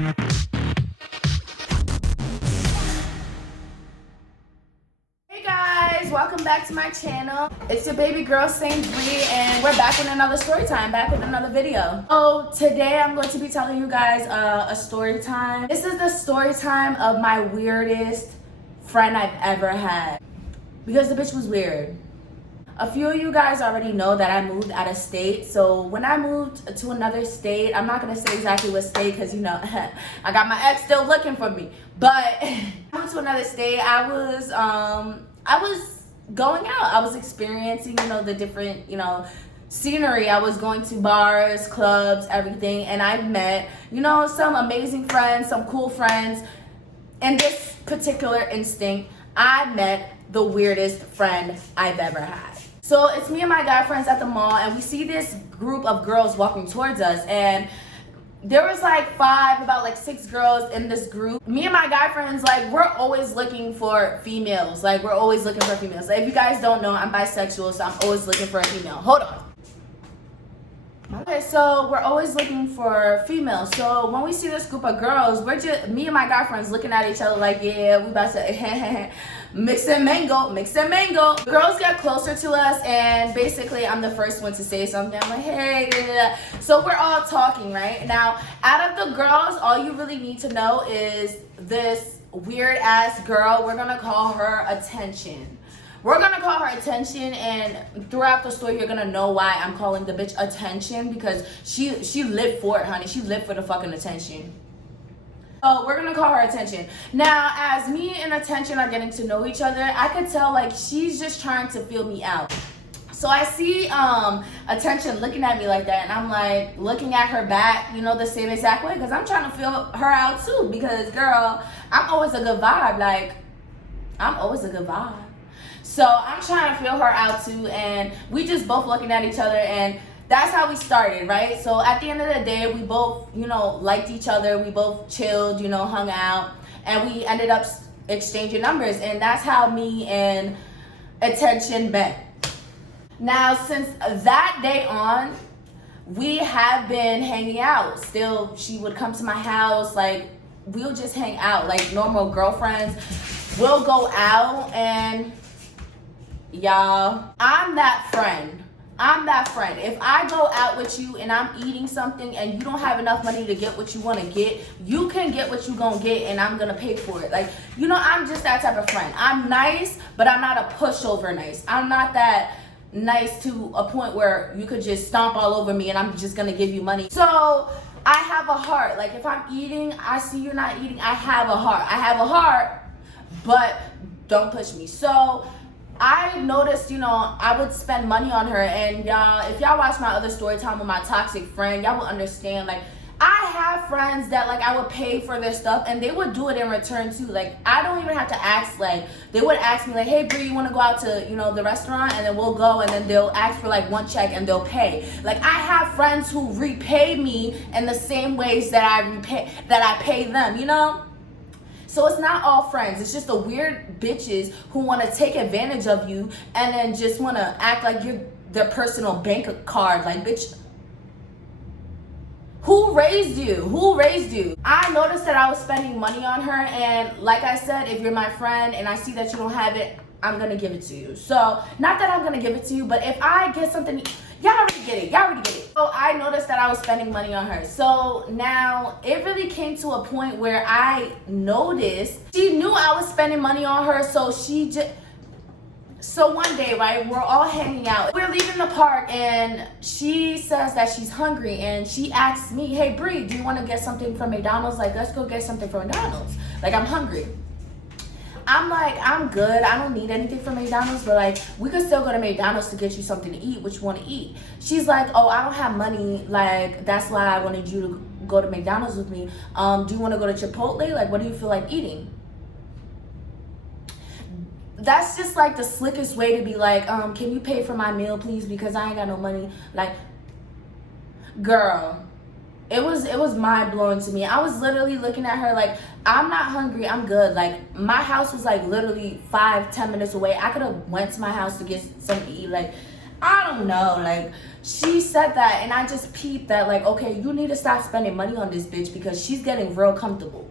Hey guys, welcome back to my channel. It's your baby girl Saint Bree, and we're back with another story time, back with another video. So today I'm going to be telling you guys a story time. This is the story time of my weirdest friend I've ever had, because the bitch was weird. A few of you guys already know that I moved out of state. So when I moved to another state, I'm not gonna say exactly what state because you know I got my ex still looking for me. But I moved to another state. I was going out. I was experiencing, the different, scenery. I was going to bars, clubs, everything, and I met, some amazing friends, some cool friends. In this particular instinct, I met the weirdest friend I've ever had. So it's me and my guy friends at the mall, and we see this group of girls walking towards us, and there was about 6 girls in this group. Me and my guy friends, we're always looking for females. If you guys don't know, I'm bisexual, so I'm always looking for a female. Hold on. Okay, so we're always looking for females. So when we see this group of girls, me and my guy friends looking at each other like, yeah, we about to mix and mingle. The girls get closer to us, and basically I'm the first one to say something. I'm like, hey, da, da, da. So we're all talking, right? Now, out of the girls, all you really need to know is this weird ass girl. We're gonna call her Attention. And throughout the story, you're gonna know why I'm calling the bitch Attention, because she lived for it, honey. She lived for the fucking attention. So we're gonna call her Attention. Now, as me and Attention are getting to know each other, I could tell she's just trying to feel me out. So I see Attention looking at me like that, and I'm looking at her back, the same exact way, because I'm trying to feel her out too. Because girl, I'm always a good vibe. So I'm trying to feel her out too, and we just both looking at each other, and that's how we started, right? So at the end of the day, we both, liked each other. We both chilled, hung out, and we ended up exchanging numbers, and that's how me and Attention met. Now, since that day on, we have been hanging out. Still, she would come to my house, we'll just hang out like normal girlfriends. We'll go out, and y'all, I'm that friend. If I go out with you and I'm eating something and you don't have enough money to get what you want to get, you can get what you gonna get, and I'm gonna pay for it. I'm just that type of friend. I'm nice, but I'm not a pushover nice. I'm not that nice to a point where you could just stomp all over me and I'm just gonna give you money. So I have a heart. If I'm eating, I see you're not eating, I have a heart, but don't push me. So I noticed, I would spend money on her, and y'all, if y'all watch my other story time with my toxic friend, y'all will understand. I have friends that I would pay for their stuff, and they would do it in return too. I don't even have to ask. They would ask me hey Bree, you want to go out to the restaurant, and then we'll go, and then they'll ask for one check and they'll pay. I have friends who repay me in the same ways that I pay them. So it's not all friends. It's just the weird bitches who want to take advantage of you and then just want to act like you're their personal bank card. Bitch, who raised you? I noticed that I was spending money on her, and like I said, if you're my friend and I see that you don't have it, I'm gonna give it to you. So not that I'm gonna give it to you, but if I get something, y'all already get it. So I noticed that I was spending money on her. So now it really came to a point where I noticed she knew I was spending money on her. So one day, right, we're all hanging out. We're leaving the park, and she says that she's hungry, and she asks me, hey Bree, do you want to get something from McDonald's? Let's go get something from McDonald's. I'm hungry. I'm I'm good. I don't need anything from McDonald's, but we could still go to McDonald's to get you something to eat. What you want to eat? She's oh, I don't have money. That's why I wanted you to go to McDonald's with me. Do you want to go to Chipotle? What do you feel like eating? That's just the slickest way to be can you pay for my meal, please? Because I ain't got no money. Girl, it was mind blowing to me. I was literally looking at her I'm not hungry, I'm good. My house was literally 5-10 minutes away. I could have went to my house to get something to eat. I don't know, like, she said that, and I just peeped that, like, okay, you need to stop spending money on this bitch because she's getting real comfortable.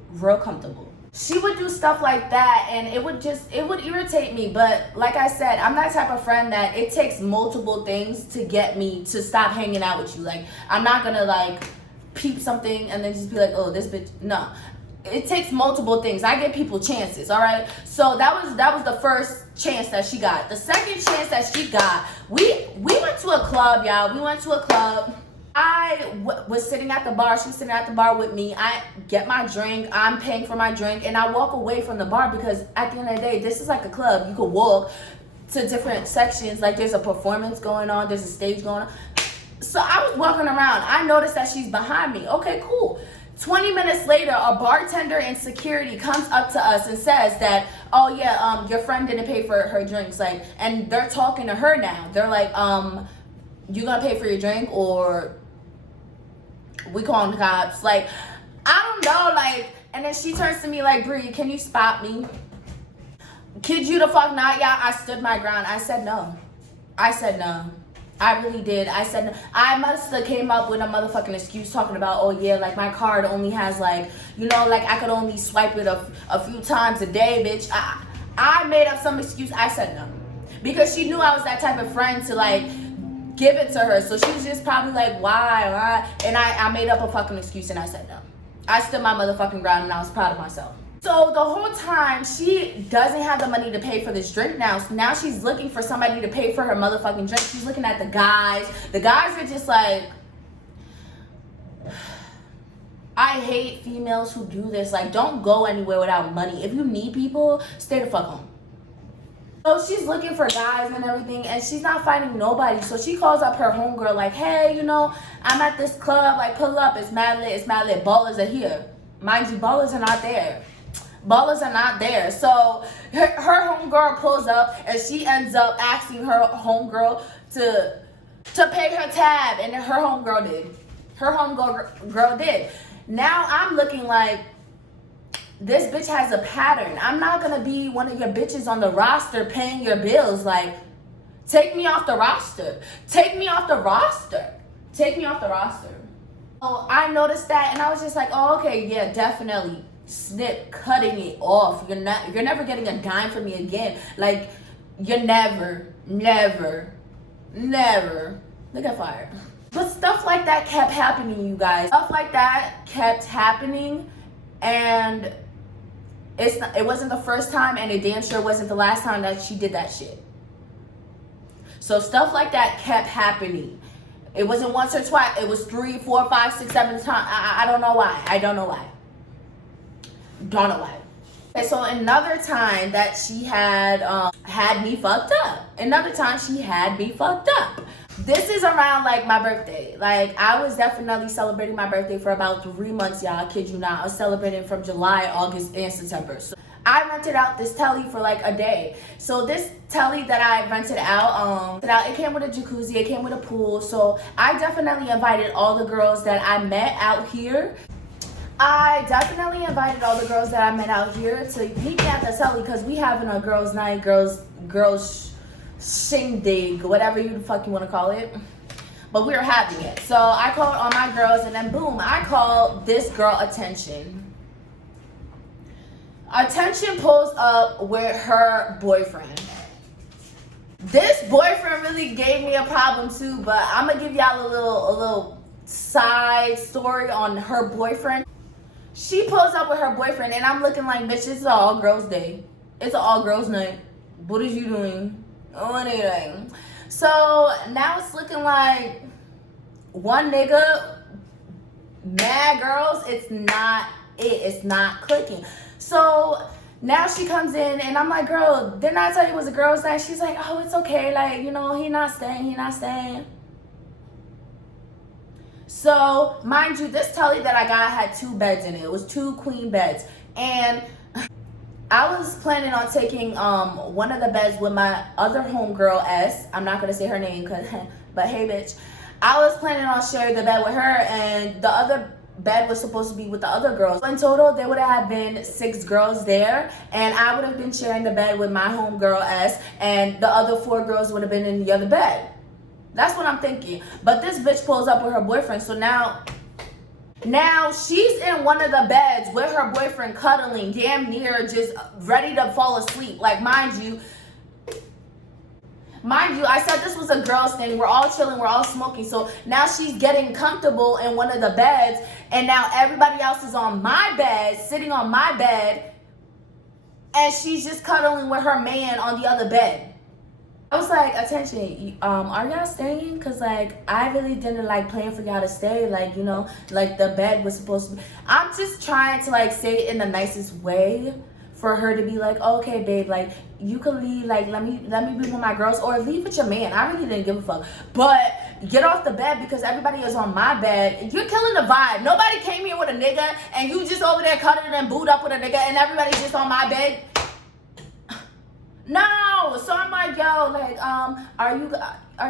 She would do stuff like that, and it would irritate me. But like I said, I'm that type of friend that it takes multiple things to get me to stop hanging out with you. Like, I'm not gonna, like, peep something and then just be like, oh, this bitch. No, it takes multiple things. I give people chances, all right? So that was the first chance that she got. The second chance that she got, we went to a club, y'all. We went to a club. I was sitting at the bar. She was sitting at the bar with me. I get my drink. I'm paying for my drink. And I walk away from the bar because at the end of the day, this is like a club. You could walk to different sections. Like, there's a performance going on. There's a stage going on. So I was walking around. I noticed that she's behind me. Okay, cool. 20 minutes later, a bartender in security comes up to us and says that, oh yeah, your friend didn't pay for her drinks. Like, and they're talking to her now. They're like, you gonna pay for your drink or we calling the cops? Like, I don't know, like, and then she turns to me like, Bree, can you spot me? Kid you the fuck not, y'all. I stood my ground. I said no. I really did. I said, I must have came up with a motherfucking excuse talking about, oh yeah, like my card only has like, you know, like I could only swipe it a few times a day, bitch. I made up some excuse. I said no. Because she knew I was that type of friend to like give it to her. So she was just probably like, why? And I made up a fucking excuse and I said no. I stood my motherfucking ground and I was proud of myself. So the whole time, she doesn't have the money to pay for this drink now. So now she's looking for somebody to pay for her motherfucking drink. She's looking at the guys. The guys are just like, I hate females who do this. Like, don't go anywhere without money. If you need people, stay the fuck home. So she's looking for guys and everything, and she's not finding nobody. So she calls up her homegirl like, hey, you know, I'm at this club. Like, pull up. It's mad lit. Ballers are here. Mind you, ballers are not there. So her homegirl pulls up and she ends up asking her homegirl to pay her tab, and her homegirl did. Girl did. Now I'm looking like, this bitch has a pattern. I'm not gonna be one of your bitches on the roster paying your bills. Like, take me off the roster. Oh, I noticed that and I was just like, oh, okay, yeah, definitely. Snip, cutting it off. You're never getting a dime from me again. Like, you're never. Look at fire. But stuff like that kept happening, you guys. And it wasn't the first time, and it damn sure wasn't the last time that she did that shit. So stuff like that kept happening. It wasn't once or twice. It was 3, 4, 5, 6, 7 times. I don't know why. Don't know why. Okay, so another time that she had me fucked up. This is around like my birthday. Like, I was definitely celebrating my birthday for about 3 months, y'all. I kid you not. I was celebrating from July, August, and September. So I rented out this telly for like a day. So this telly that I rented out, it came with a jacuzzi, it came with a pool. So I definitely invited all the girls that I met out here. To meet me at the telly because we having a girls' night, girls shindig, whatever you the fuck you want to call it. But we were having it. So I called all my girls, and then boom, I called this girl Attention. Attention pulls up with her boyfriend. This boyfriend really gave me a problem too, but I'm gonna give y'all a little side story on her boyfriend. She pulls up with her boyfriend, and I'm looking like, bitch, it's an all girls day. It's an all girls night. What is you doing? Oh, anything. So now it's looking like one nigga, mad girls. It's not clicking. So now she comes in, and I'm like, girl, didn't I tell you it was a girls' night? She's like, oh, it's okay. Like, you know, he not staying. So, mind you, this telly that I got had 2 beds in it. It was 2 queen beds. And I was planning on taking one of the beds with my other homegirl, S. I'm not going to say her name, but hey, bitch. I was planning on sharing the bed with her, and the other bed was supposed to be with the other girls. In total, there would have been 6 girls there, and I would have been sharing the bed with my homegirl, S, and the other 4 girls would have been in the other bed. That's what I'm thinking. But this bitch pulls up with her boyfriend, so now she's in one of the beds with her boyfriend cuddling, damn near just ready to fall asleep. Like, mind you, I said this was a girl's thing. We're all chilling, we're all smoking. So now she's getting comfortable in one of the beds, and now everybody else is on my bed, sitting on my bed, and she's just cuddling with her man on the other bed. I was like, attention, are y'all staying? Because, like, I really didn't like plan for y'all to stay. Like, you know, like the bed was supposed to be. I'm just trying to, like, say it in the nicest way for her to be like, oh, okay, babe, like, you can leave, like, let me be with my girls, or leave with your man. I really didn't give a fuck. But get off the bed because everybody is on my bed. You're killing the vibe. Nobody came here with a nigga, and you just over there cuddling and booed up with a nigga, and everybody's just on my bed. No, so I'm like, yo, like, are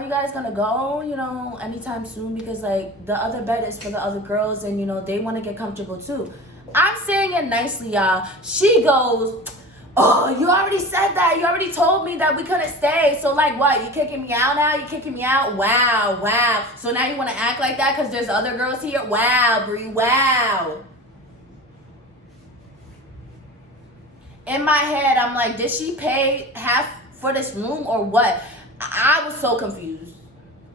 you guys gonna go, you know, anytime soon? Because, like, the other bed is for the other girls, and, you know, they want to get comfortable too. I'm saying it nicely, y'all. She goes, oh, you already said that. You already told me that we couldn't stay. So, like, what? You kicking me out now? You kicking me out? Wow. So now you want to act like that because there's other girls here? Wow, Brie, wow. In my head, I'm like, did she pay half for this room or what? I was so confused.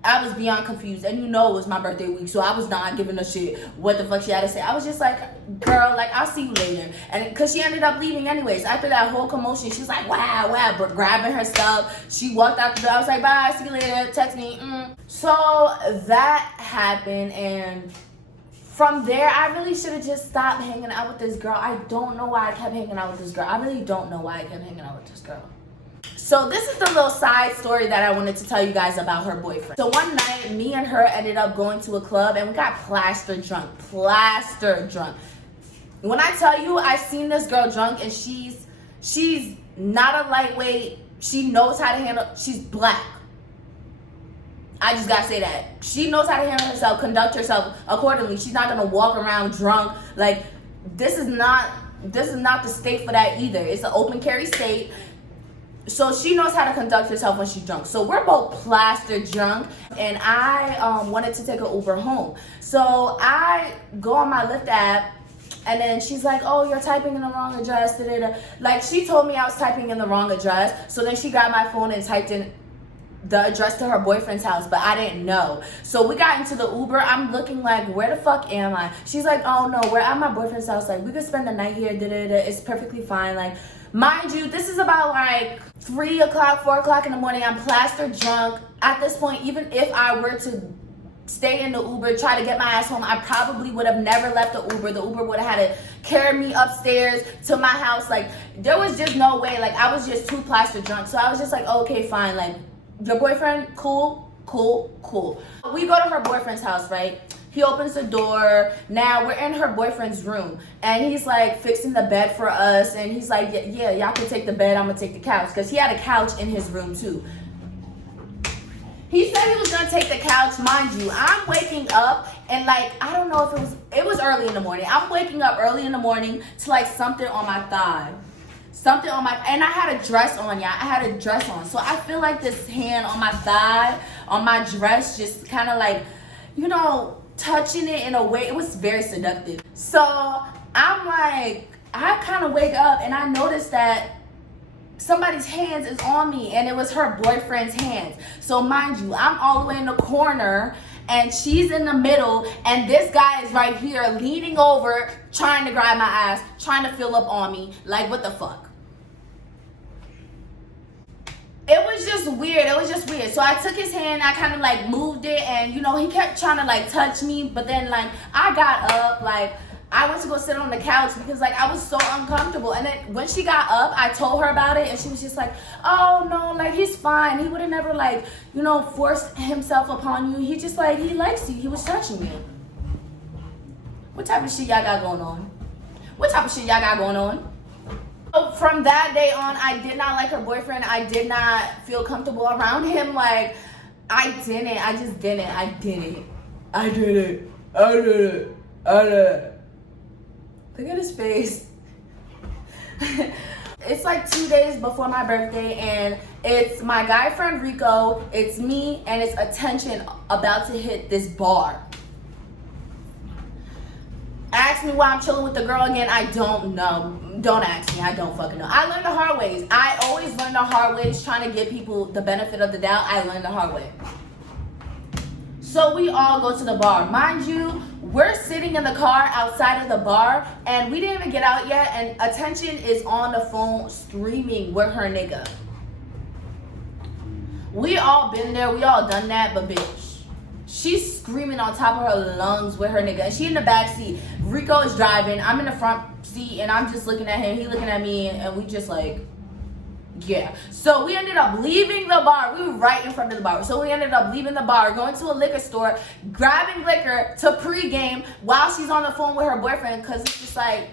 I was beyond confused. And you know it was my birthday week, so I was not giving a shit what the fuck she had to say. I was just like, girl, like, I'll see you later. And because she ended up leaving anyways. After that whole commotion, she was like, wow, but grabbing her stuff. She walked out the door. I was like, bye, see you later. Text me. So that happened, and from there, I really should have just stopped hanging out with this girl. I don't know why I kept hanging out with this girl. I really don't know why I kept hanging out with this girl. So this is the little side story that I wanted to tell you guys about her boyfriend. So one night, me and her ended up going to a club, and we got plaster drunk. When I tell you, I seen this girl drunk, and she's not a lightweight. She knows how to handle, she's black. I just gotta say that. She knows how to handle herself, conduct herself accordingly. She's not gonna walk around drunk. Like, this is not the state for that either. It's an open carry state. So she knows how to conduct herself when she's drunk. So we're both plastered drunk, and I wanted to take an Uber home. So I go on my Lyft app, and then she's like, oh, you're typing in the wrong address. Like, she told me I was typing in the wrong address. So then she grabbed my phone and typed in the address to her boyfriend's house, but I didn't know. So we got into the Uber. I'm looking like, where the fuck am I? She's like, oh no, we're at my boyfriend's house. Like, we could spend the night here. It's perfectly fine. Like, mind you, this is about like 3 o'clock, 4 o'clock in the morning. I'm plastered drunk. At this point, even if I were to stay in the Uber, try to get my ass home, I probably would have never left the Uber. The Uber would have had to carry me upstairs to my house. Like, there was just no way. Like, I was just too plastered drunk. So I was just like, okay, fine. Like, your boyfriend, cool. We go to her boyfriend's house, right? He opens the door. Now we're in her boyfriend's room, and he's like fixing the bed for us, and he's like, yeah, y'all can take the bed, I'm gonna take the couch, because he had a couch in his room too. He said he was gonna take the couch. Mind you, I'm waking up, and like, I don't know if it was early in the morning. I'm waking up early in the morning to like something on my thigh. And I had a dress on, y'all. So I feel like this hand on my thigh, on my dress, just kind of like, you know, touching it in a way. It was very seductive. So I'm like, I kind of wake up and I noticed that somebody's hands is on me, and it was her boyfriend's hands. So mind you, I'm all the way in the corner, and she's in the middle, and this guy is right here leaning over, trying to grab my ass, trying to fill up on me. Like, what the fuck? It was just weird. So I took his hand, I kind of like moved it, and you know, he kept trying to like touch me, but then like I got up, like I went to go sit on the couch because like I was so uncomfortable. And then when she got up, I told her about it, and she was just like, oh no, like he's fine. He would have never like, you know, forced himself upon you. He just like, he likes you. He was touching you. What type of shit y'all got going on? So from that day on, I did not like her boyfriend. I did not feel comfortable around him. Like, I just didn't. I did it. Look at his face. It's like 2 days before my birthday, and It's my guy friend Rico, it's me, and it's Attention about to hit this bar. Ask me why I'm chilling with the girl again. I don't know. Don't ask me. I don't fucking know. I learned the hard ways. I always learn the hard ways, trying to give people the benefit of the doubt. I learned the hard way. So we all go to the bar. Mind you, we're sitting in the car outside of the bar, and we didn't even get out yet, and Attention is on the phone screaming with her nigga. We all been there. We all done that, but bitch, she's screaming on top of her lungs with her nigga, and she in the back seat. Rico is driving. I'm in the front seat, and I'm just looking at him. He looking at me, and we just like, yeah. So we ended up leaving the bar. We were right in front of the bar. So we ended up leaving the bar, going to a liquor store, grabbing liquor to pregame while she's on the phone with her boyfriend, because it's just like,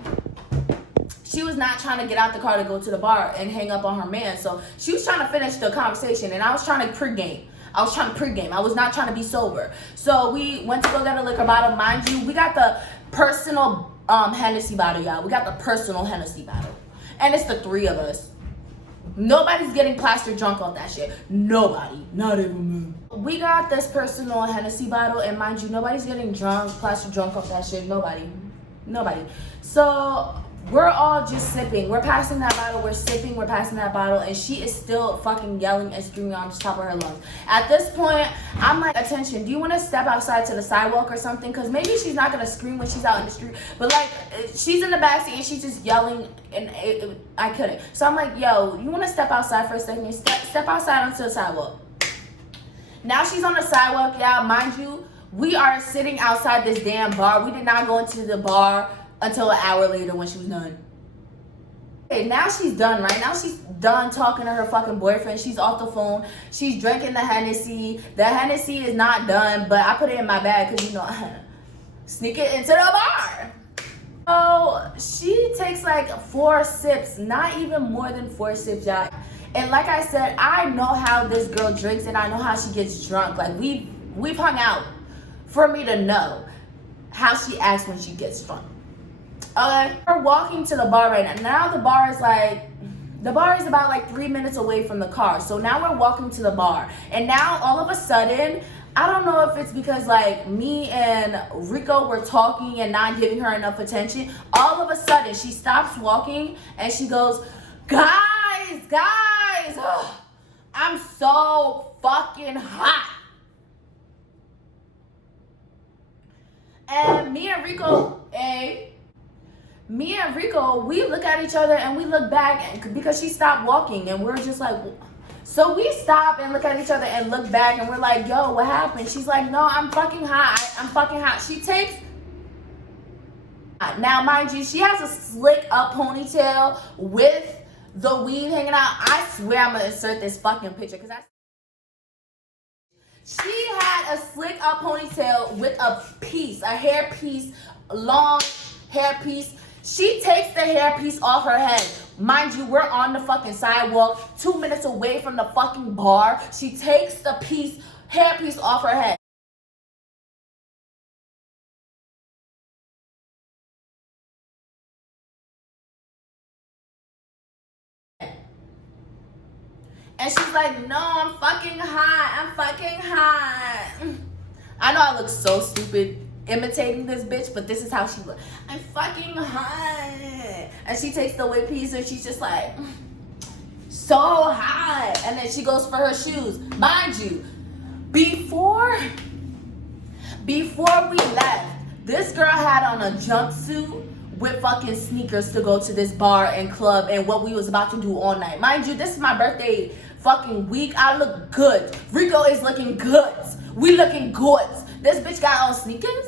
she was not trying to get out the car to go to the bar and hang up on her man. So she was trying to finish the conversation, and I was trying to pregame. I was not trying to be sober. So we went to go get a liquor bottle. Mind you, we got the personal Hennessy bottle, y'all. We got the personal Hennessy bottle. And it's the three of us. Nobody's getting plastered drunk off that shit. Nobody. Not even me. We got this personal Hennessy bottle, and mind you, nobody's getting plastered drunk off that shit. Nobody. So we're all just sipping. We're passing that bottle. We're sipping. We're passing that bottle. And she is still fucking yelling and screaming on the top of her lungs. At this point, I'm like, Attention, do you want to step outside to the sidewalk or something? Because maybe she's not going to scream when she's out in the street. But, like, she's in the backseat and she's just yelling. And I couldn't. So I'm like, yo, you want to step outside for a second? Step outside onto the sidewalk. Now she's on the sidewalk, y'all. Mind you, we are sitting outside this damn bar. We did not go into the bar until an hour later when she was done. Okay, now she's done, right? Now she's done talking to her fucking boyfriend. She's off the phone. She's drinking the Hennessy. The Hennessy is not done, but I put it in my bag because, you know, sneak it into the bar. So she takes like 4 sips, not even more than 4 sips, y'all. And like I said, I know how this girl drinks and I know how she gets drunk. Like we've hung out for me to know how she acts when she gets drunk. Okay, we're walking to the bar right now. Now the bar is about like 3 minutes away from the car. So now we're walking to the bar. And now all of a sudden, I don't know if it's because like me and Rico were talking and not giving her enough attention. All of a sudden, she stops walking and she goes, guys, ugh, I'm so fucking hot. And me and Rico, we look at each other and we look back because she stopped walking, and we're just like, so we stop and look at each other and look back, and we're like, yo, what happened? She's like, no, I'm fucking hot. I'm fucking hot. She takes, now mind you, she has a slick up ponytail with the weed hanging out. I swear I'm gonna insert this fucking picture because she had a slick up ponytail with a hair piece, long hair piece. She takes the hairpiece off her head. Mind you, we're on the fucking sidewalk, 2 minutes away from the fucking bar. She takes the hairpiece off her head. And she's like, no, I'm fucking hot. I know I look so stupid imitating this bitch, but this is how she looks. I'm fucking hot. And she takes the whip piece and she's just like, so hot. And then she goes for her shoes. Mind you, before we left, this girl had on a jumpsuit with fucking sneakers to go to this bar and club and what we was about to do all night. Mind you, this is my birthday fucking week. I look good. Rico is looking good. We looking good. This bitch got on sneakers.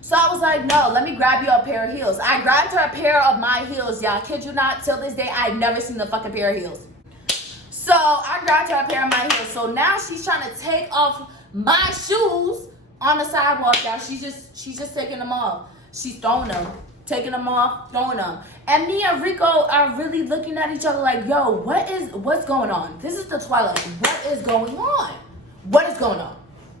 So I was like, no, let me grab you a pair of heels. I grabbed her a pair of my heels, y'all. Kid you not, till this day, I've never seen the fucking pair of heels. So I grabbed her a pair of my heels. So now she's trying to take off my shoes on the sidewalk, y'all. She's just taking them off. She's throwing them. Taking them off, throwing them. And me and Rico are really looking at each other like, yo, what's going on? This is the Twilight. What is going on? What is going on?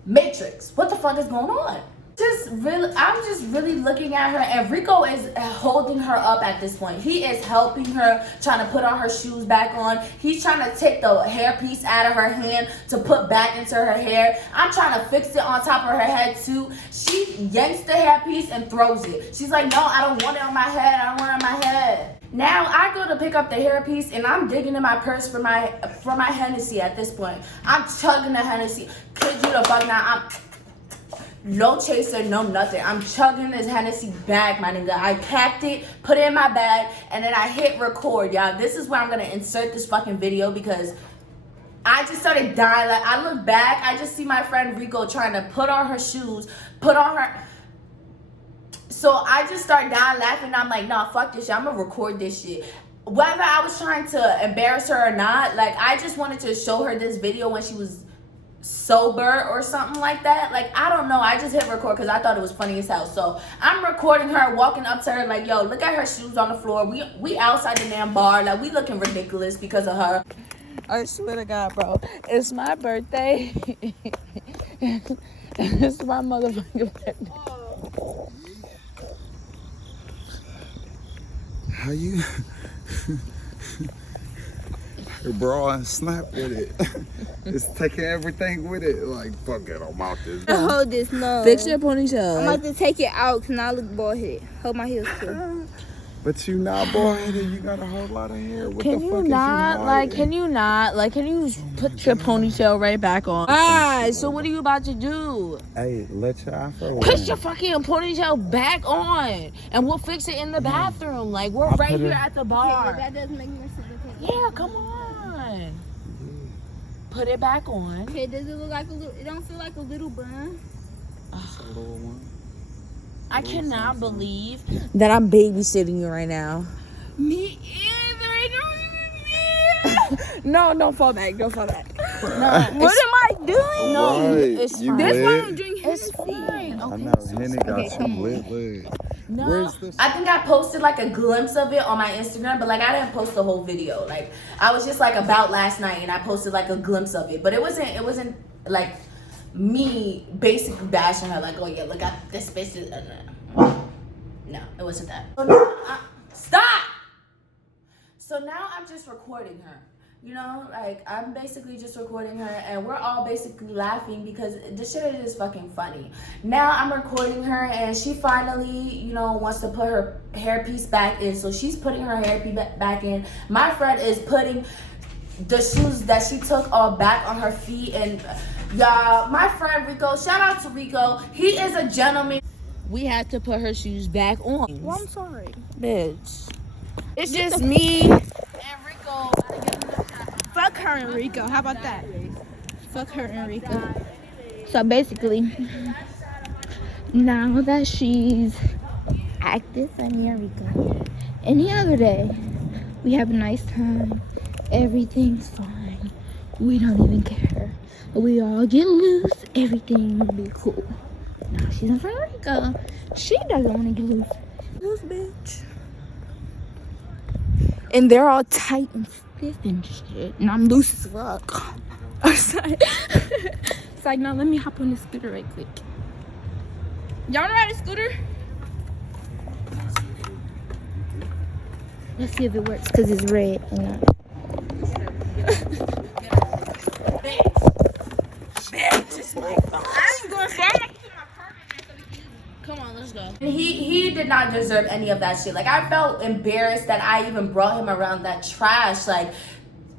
Matrix, what the fuck is going on? I'm just really looking at her, and Rico is holding her up at this point. He is helping her, trying to put on her shoes back on. He's trying to take the hairpiece out of her hand to put back into her hair. I'm trying to fix it on top of her head too. She yanks the hairpiece and throws it. She's like, no, I don't want it on my head. I don't want it on my head. Now I go to pick up the hairpiece, and I'm digging in my purse for my Hennessy at this point. I'm chugging the Hennessy. Kid you the fuck now. I'm no chaser, no nothing. I'm chugging this Hennessy bag, my nigga. I packed it, put it in my bag, and then I hit record, y'all. This is where I'm gonna insert this fucking video because I just started dying. Like, I look back, I just see my friend Rico trying to put on her shoes, So I just start dying laughing. I'm like, nah, fuck this shit. I'm gonna record this shit. Whether I was trying to embarrass her or not, like, I just wanted to show her this video when she was sober or something like that. Like, I don't know, I just hit record because I thought it was funny as hell. So I'm recording her, walking up to her like, yo, look at her shoes on the floor. We outside the damn bar, like, we looking ridiculous because of her. I swear to God, bro, it's my birthday. It's my motherfucking birthday. How you bro and snap with it. It's taking everything with it. Like, fuck it, I'm out this. Hold this, no. Fix your ponytail. I'm about to take it out because now I look bald head. Hold my heels too. But you not bald-headed. You got a whole lot of hair. What Can the you fuck not, is like, can you put your ponytail right back on? Alright, so what are you about to do? Hey, let your afro Put in. your fucking ponytail back on, and we'll fix it in the bathroom. Like, we're right here at the Okay, bar. that doesn't make more sense. Okay. Yeah, come on. Put it back on. Okay, does it look like a little? It don't feel like a little bun. It's a little one. I cannot believe that I'm babysitting you right now. Me either. No, don't fall back. Don't fall back. No, What am I doing? No, Right, it's you fine. That's why lit. I'm drinking It's Hennessy. fine. I Okay. know, Henny got Okay, some come on. lit. No. Where's this? I think I posted like a glimpse of it on my Instagram, but like I didn't post the whole video. Like, I was just like about last night, and I posted like a glimpse of it, but it wasn't like me basically bashing her like, oh yeah, look at this bitch. No, it wasn't that. So now stop. So now I'm just recording her. You know, like, I'm basically just recording her, and we're all basically laughing because this shit is fucking funny. Now I'm recording her, and she finally, you know, wants to put her hairpiece back in. So she's putting her hairpiece back in. My friend is putting the shoes that she took all back on her feet. And y'all, my friend Rico, shout out to Rico. He is a gentleman. We had to put her shoes back on. Well, I'm sorry. Bitch. It's just me and Rico. Fuck her, Enrico. How about that? Fuck her, Enrico. So basically, now that she's active funny, Enrico, any other day, we have a nice time. Everything's fine. We don't even care. We all get loose. Everything will be cool. Now she's in front of Enrico. She doesn't want to get loose. Loose, bitch. And they're all tight and stiff and shit. And I'm loose as fuck. It's like, no, let me hop on the scooter right quick. Y'all wanna ride a scooter? Let's see if it works, because it's red and not. I ain't going far. Come on, let's go. And he did not deserve any of that shit. Like, I felt embarrassed that I even brought him around that trash. Like,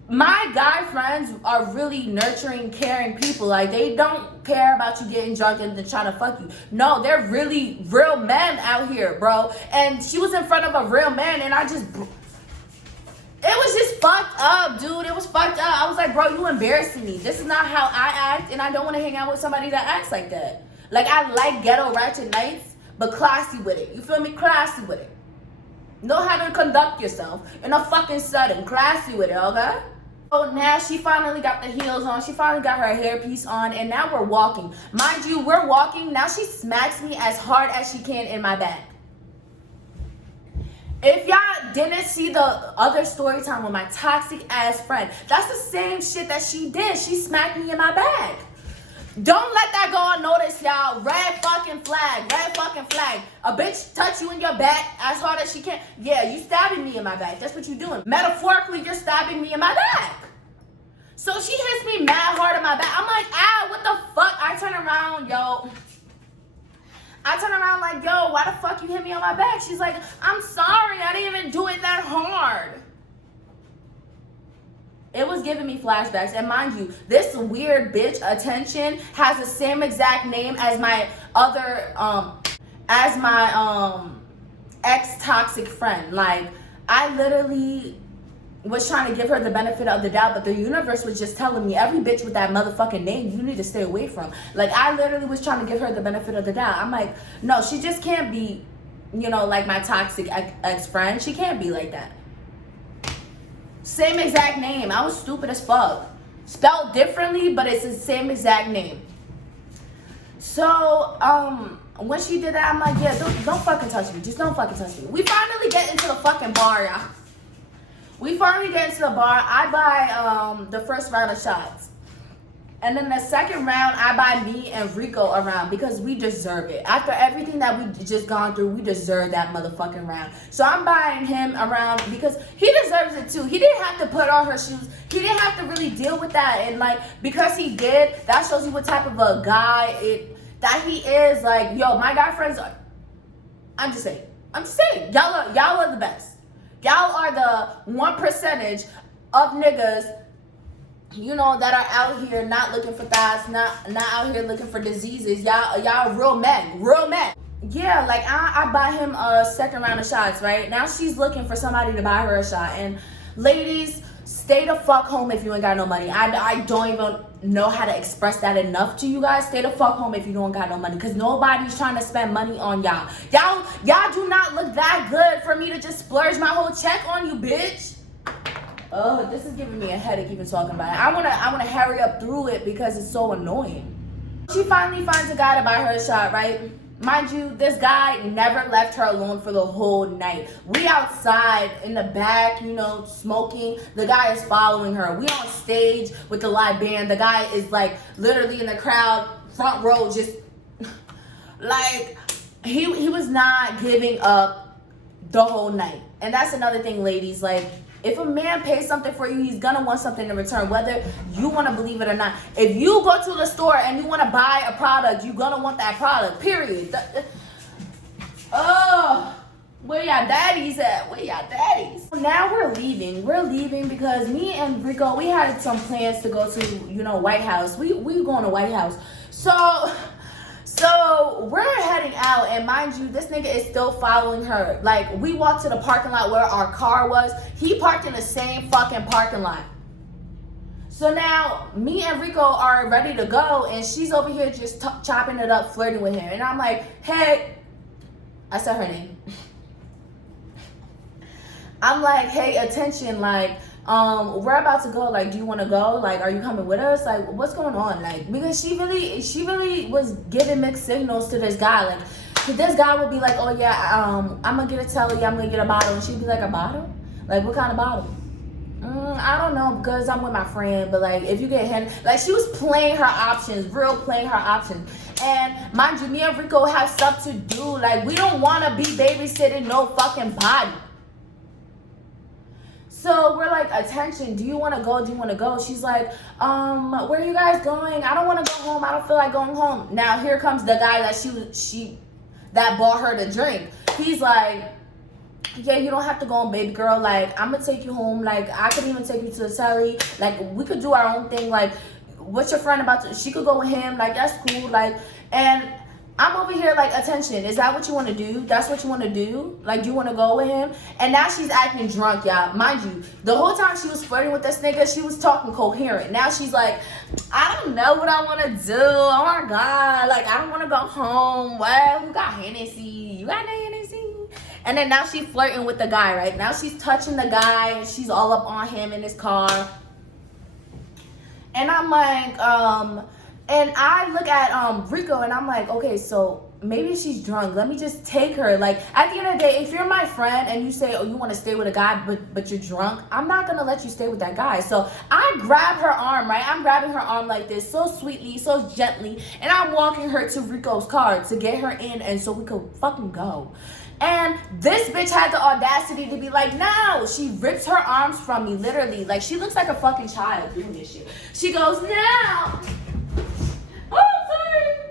my guy friends are really nurturing, caring people. Like, they don't care about you getting drunk and then trying to fuck you. No, they're really real men out here, bro. And she was in front of a real man, and it was just fucked up, dude. It was fucked up. I was like, bro, you embarrassing me. This is not how I act, and I don't want to hang out with somebody that acts like that. Like, I like ghetto ratchet nights, but classy with it. You feel me? Classy with it. Know how to conduct yourself in a fucking setting. Classy with it, okay? So now she finally got the heels on. She finally got her hairpiece on, and now we're walking. Mind you, we're walking. Now she smacks me as hard as she can in my back. If y'all didn't see the other story time with my toxic ass friend, that's the same shit that she did. She smacked me in my back. Don't let that go unnoticed, y'all. Red fucking flag. Red fucking flag. A bitch touch you in your back as hard as she can. Yeah, you stabbing me in my back. That's what you doing. Metaphorically, you're stabbing me in my back. So she hits me mad hard in my back. I'm like, ow, what the fuck? I turn around, yo. I turn around like, yo, why the fuck you hit me on my back? She's like, I'm sorry. I didn't even do it that hard. It was giving me flashbacks. And mind you, this weird bitch, Attention, has the same exact name as my other, ex-toxic friend. Like, I literally was trying to give her the benefit of the doubt, but the universe was just telling me, every bitch with that motherfucking name, you need to stay away from. Like, I literally was trying to give her the benefit of the doubt. I'm like, no, she just can't be, you know, like my toxic ex-friend. She can't be like that. Same exact name. I was stupid as fuck. Spelled differently, but it's the same exact name. So, when she did that, I'm like, yeah, don't fucking touch me. Just don't fucking touch me. We finally get into the fucking bar, y'all. We finally get into the bar. I buy the first round of shots. And then the second round, I buy me and Rico a round because we deserve it. After everything that we just gone through, we deserve that motherfucking round. So I'm buying him a round because he deserves it too. He didn't have to put on her shoes. He didn't have to really deal with that. And like, because he did, that shows you what type of a guy that he is. Like, yo, my guy friends are, I'm just saying. Y'all are the best. Y'all are the 1% of niggas, you know, that are out here not looking for thighs, not out here looking for diseases. Y'all real men. Yeah, like I buy him a second round of shots, right? Now she's looking for somebody to buy her a shot. And ladies, stay the fuck home if you ain't got no money. I don't even know how to express that enough to you guys. Stay the fuck home if you don't got no money, because nobody's trying to spend money on y'all. Y'all do not look that good for me to just splurge my whole check on you, bitch. Oh, this is giving me a headache even talking about it. I wanna hurry up through it because it's so annoying. She finally finds a guy to buy her a shot, right? Mind you, this guy never left her alone for the whole night. We outside in the back, you know, smoking. The guy is following her. We on stage with the live band. The guy is like literally in the crowd, front row, just like he was not giving up the whole night. And that's another thing, ladies. Like, if a man pays something for you, he's gonna want something in return, whether you wanna believe it or not. If you go to the store and you wanna buy a product, you're gonna want that product, period. Oh, where y'all daddies at? Now we're leaving because me and Rico, we had some plans to go to, you know, White House. We going to White House. So we're heading out, and mind you, this nigga is still following her. Like, we walked to the parking lot where our car was. He parked in the same fucking parking lot. So now me and Rico are ready to go, and she's over here just chopping it up, flirting with him. And I'm like, hey, I said her name. I'm like, hey, Attention, like, we're about to go. Like, do you want to go? Like, are you coming with us? Like, what's going on? Like, because she really was giving mixed signals to this guy. Like, this guy would be like, oh yeah, I'm gonna get a telly, I'm gonna get a bottle, and she'd be like, a bottle? Like, what kind of bottle? I don't know, because I'm with my friend. But like, if you get him, like, she was playing her options, And mind you, me and Rico have stuff to do. Like, we don't want to be babysitting no fucking body. So we're like, Attention, do you want to go? She's like, where are you guys going? I don't want to go home. I don't feel like going home. Now here comes the guy that that bought her the drink. He's like, yeah, you don't have to go home, baby girl. Like, I'm gonna take you home. Like, I could even take you to the telly. Like, we could do our own thing. Like, what's your friend about to? She could go with him. Like, that's cool. Like, and I'm over here like, Attention, is that what you want to do? That's what you want to do? Like, you want to go with him? And now she's acting drunk, y'all. Mind you, the whole time she was flirting with this nigga, she was talking coherent. Now she's like, I don't know what I want to do. Oh my God. Like, I don't want to go home. Well, who got Hennessy? You got no Hennessy? And then now she's flirting with the guy, right? Now she's touching the guy, and she's all up on him in his car. And I'm like, and I look at Rico, and I'm like, okay, so maybe she's drunk. Let me just take her. Like, at the end of the day, if you're my friend and you say, oh, you want to stay with a guy, but you're drunk, I'm not going to let you stay with that guy. So I grab her arm, right? I'm grabbing her arm like this, so sweetly, so gently, and I'm walking her to Rico's car to get her in and so we could fucking go. And this bitch had the audacity to be like, no. She rips her arms from me, literally. Like, she looks like a fucking child doing this shit. She goes, no. Oh, sorry.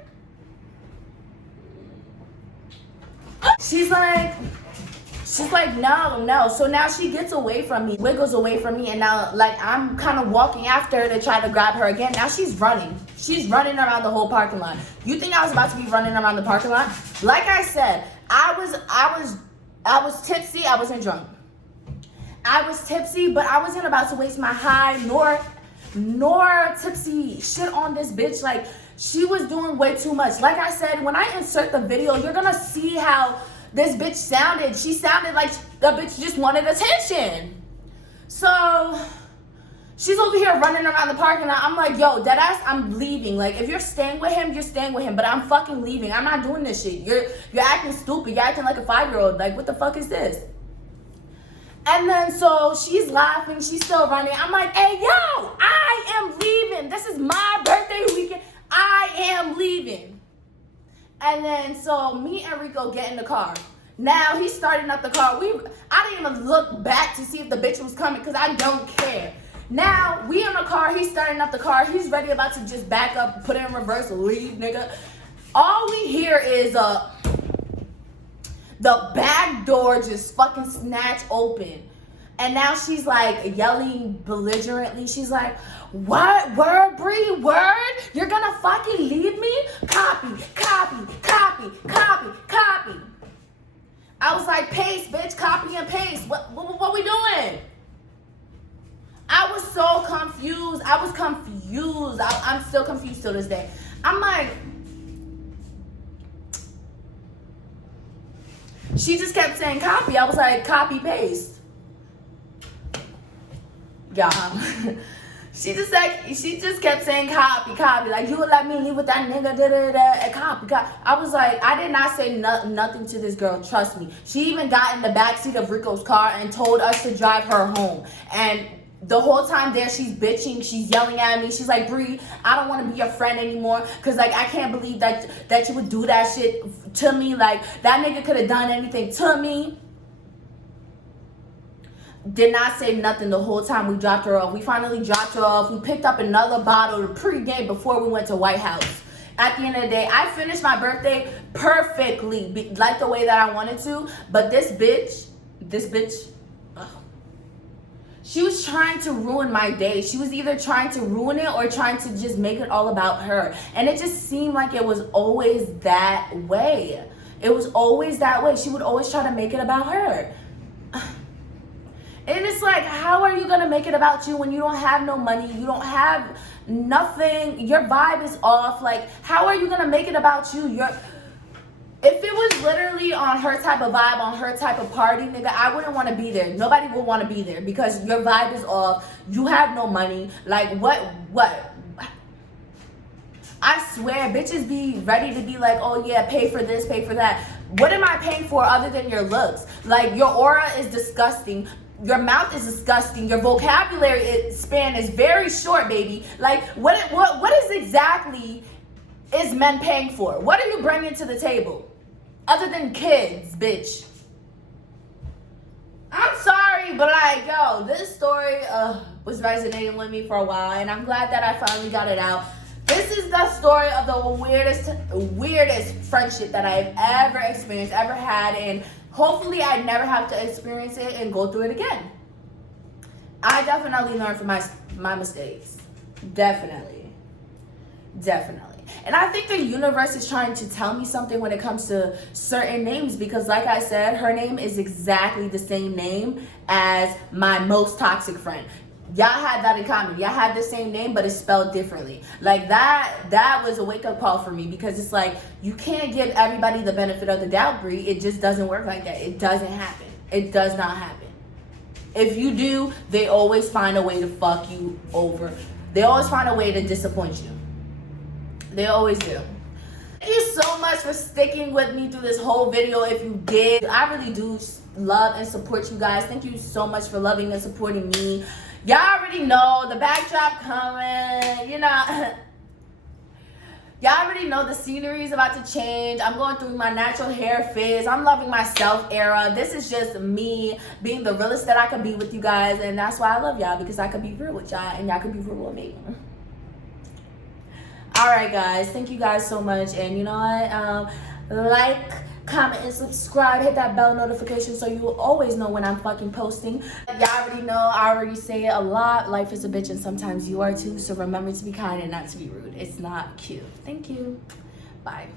She's like, no. So now she gets away from me, wiggles away from me, and now, like, I'm kind of walking after her to try to grab her again. Now she's running. She's running around the whole parking lot. You think I was about to be running around the parking lot? Like I said, I was tipsy. I wasn't drunk. I was tipsy, but I wasn't about to waste my high nor tipsy shit on this bitch. Like, she was doing way too much. Like I said, when I insert the video, you're gonna see how this bitch sounded. She sounded like the bitch just wanted attention. So she's over here running around the parking lot. I'm like, yo, deadass, I'm leaving. Like, if you're staying with him, you're staying with him. But I'm fucking leaving. I'm not doing this shit. You're acting stupid. You're acting like a 5-year-old. Like, what the fuck is this? And then so she's laughing. She's still running. I'm like, hey, yo, I am leaving. This is my birthday weekend. I am leaving. And then so me and Rico get in the car. Now he's starting up the car. I didn't even look back to see if the bitch was coming because I don't care. Now we in the car. He's starting up the car. He's ready about to just back up, put it in reverse, leave, nigga. All we hear is the back door just fucking snatch open. And now she's like yelling belligerently. She's like, what? Word, Bree? Word? You're gonna fucking leave me? Copy, copy, copy, copy, copy. I was like, paste, bitch, copy and paste. What we doing? I was so confused. I was confused. I'm still confused to this day. I'm like, she just kept saying copy. I was like, copy, paste. Yeah. She just kept saying copy. Like, you would let me leave with that nigga, and copy. I was like, I did not say nothing to this girl, trust me. She even got in the backseat of Rico's car and told us to drive her home. And the whole time there, she's bitching, she's yelling at me. She's like, Bree, I don't want to be your friend anymore. Because, like, I can't believe that you would do that shit to me. Like, that nigga could have done anything to me. Did not say nothing the whole time we dropped her off. We finally dropped her off. We picked up another bottle to pregame before we went to White House. At the end of the day, I finished my birthday perfectly, like the way that I wanted to. But this bitch, she was trying to ruin my day. She was either trying to ruin it or trying to just make it all about her. And it just seemed like it was always that way. It was always that way. She would always try to make it about her. And it's like, how are you going to make it about you when you don't have no money? You don't have nothing. Your vibe is off. Like, how are you going to make it about you? If it was literally on her type of vibe, on her type of party, nigga, I wouldn't want to be there. Nobody would want to be there because your vibe is off. You have no money. Like, what? I swear, bitches be ready to be like, oh yeah, pay for this, pay for that. What am I paying for other than your looks? Like, your aura is disgusting. Your mouth is disgusting. Your vocabulary span is very short, baby. Like, what is exactly is men paying for? What are you bringing to the table? Other than kids, bitch. I'm sorry, but like, yo, this story was resonating with me for a while, and I'm glad that I finally got it out. This is the story of the weirdest friendship that I've ever experienced, ever had, and hopefully I never have to experience it and go through it again. I definitely learned from my mistakes. Definitely. And I think the universe is trying to tell me something when it comes to certain names, because like I said, her name is exactly the same name as my most toxic friend. Y'all had that in common. Y'all had the same name, but it's spelled differently. Like, that was a wake-up call for me, because it's like, you can't give everybody the benefit of the doubt, Bree. It just doesn't work like that. It doesn't happen. It does not happen. If you do, they always find a way to fuck you over. They always find a way to disappoint you. They always do. Thank you so much for sticking with me through this whole video. If you did, I really do love and support you guys. Thank you so much for loving and supporting me. Y'all already know the backdrop coming, you know. Y'all already know the scenery is about to change. I'm going through my natural hair fizz. I'm loving myself era. This is just me being the realest that I can be with you guys. And that's why I love y'all, because I can be real with y'all and y'all can be real with me. Alright guys, thank you guys so much. And you know what? Like, comment, and subscribe. Hit that bell notification so you will always know when I'm fucking posting. Y'all already know, I already say it a lot. Life is a bitch and sometimes you are too. So remember to be kind and not to be rude. It's not cute. Thank you. Bye.